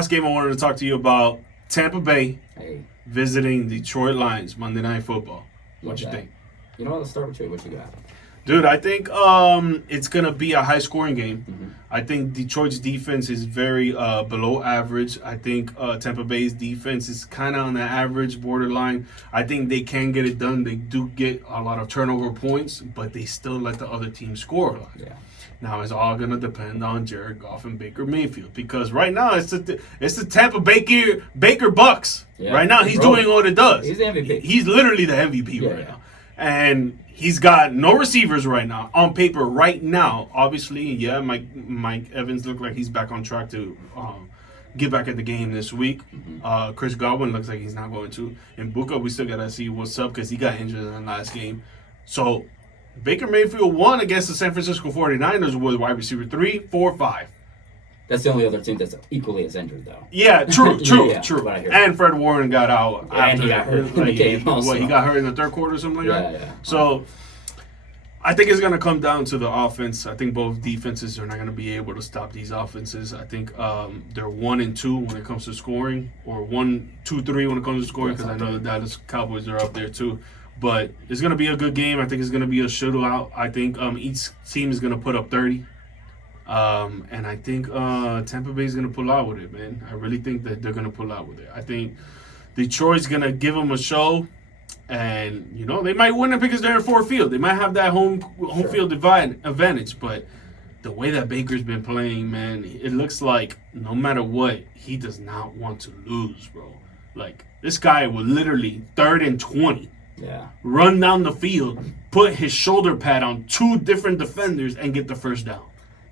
last game I wanted to talk to you about, Tampa Bay Hey, visiting Detroit Lions, Monday Night Football. What love you that. think? You know what? Let's start with you. What you got? Dude, I think it's going to be a high-scoring game. Mm-hmm. I think Detroit's defense is very below average. I think Tampa Bay's defense is kind of on the average borderline. I think they can get it done. They do get a lot of turnover points, but they still let the other team score a lot. Yeah. Now it's all gonna depend on Jared Goff and Baker Mayfield because right now it's the Tampa Baker Bucks. Yeah, Right now he's doing what it does. He's the MVP. He's literally the MVP right now, and he's got no receivers right now on paper. Right now, obviously, yeah, Mike Evans looked like he's back on track to get back at the game this week. Mm-hmm. Chris Godwin looks like he's not going to. And Buka, we still gotta see what's up because he got injured in the last game. So Baker Mayfield won against the San Francisco 49ers with wide receiver 3, 4, 5. That's the only other team that's equally as injured, though. Yeah, true. What I hear. And Fred Warren got out. And he got hurt in the game also. He got hurt in the third quarter or something like that? Yeah. So I think it's going to come down to the offense. I think both defenses are not going to be able to stop these offenses. I think they're 1 and 2 when it comes to scoring, or 1, 2, 3 when it comes to scoring, because I know the Dallas Cowboys are up there too. But it's going to be a good game. I think it's going to be a shootout. I think each team is going to put up 30. And I think Tampa Bay is going to pull out with it, man. I really think that they're going to pull out with it. I think Detroit's going to give them a show. And, you know, they might win it because they're in Ford Field. They might have that home field advantage. But the way that Baker's been playing, man, it looks like no matter what, he does not want to lose, bro. Like, this guy would literally 3rd and 20. Yeah. Run down the field, put his shoulder pad on 2 different defenders, and get the first down.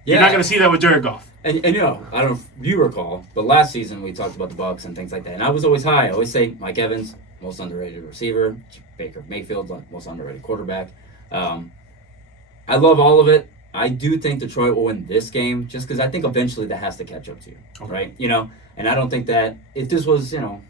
Yeah. You're not going to see that with Jared Goff. And you know, I don't know if you recall, but last season we talked about the Bucs and things like that. And I was always high. I always say Mike Evans, most underrated receiver. Baker Mayfield, most underrated quarterback. I love all of it. I do think Detroit will win this game just because I think eventually that has to catch up to you, right? You know, and I don't think that if this was, you know,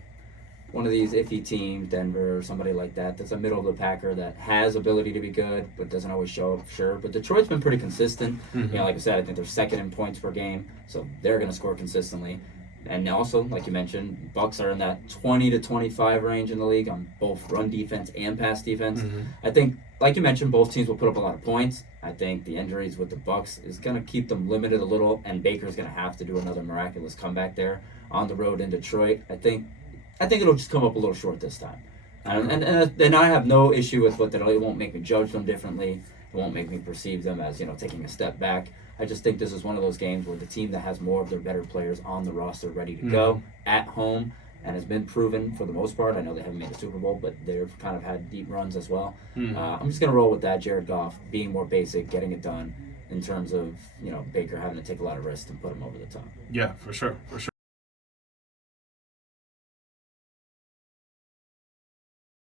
one of these iffy teams, Denver or somebody like that, that's a middle of the packer that has ability to be good but doesn't always show up, sure. But Detroit's been pretty consistent. Mm-hmm. You know, like I said, I think they're second in points per game, so they're going to score consistently. And also, like you mentioned, Bucs are in that 20 to 25 range in the league on both run defense and pass defense. Mm-hmm. I think, like you mentioned, both teams will put up a lot of points. I think the injuries with the Bucs is going to keep them limited a little, and Baker's going to have to do another miraculous comeback there on the road in Detroit. I think it'll just come up a little short this time. And I have no issue with what that. It won't make me judge them differently. It won't make me perceive them as, you know, taking a step back. I just think this is one of those games where the team that has more of their better players on the roster ready to go at home and has been proven for the most part. I know they haven't made the Super Bowl, but they've kind of had deep runs as well. I'm just going to roll with that. Jared Goff being more basic, getting it done in terms of, you know, Baker having to take a lot of risks and put him over the top. Yeah, for sure.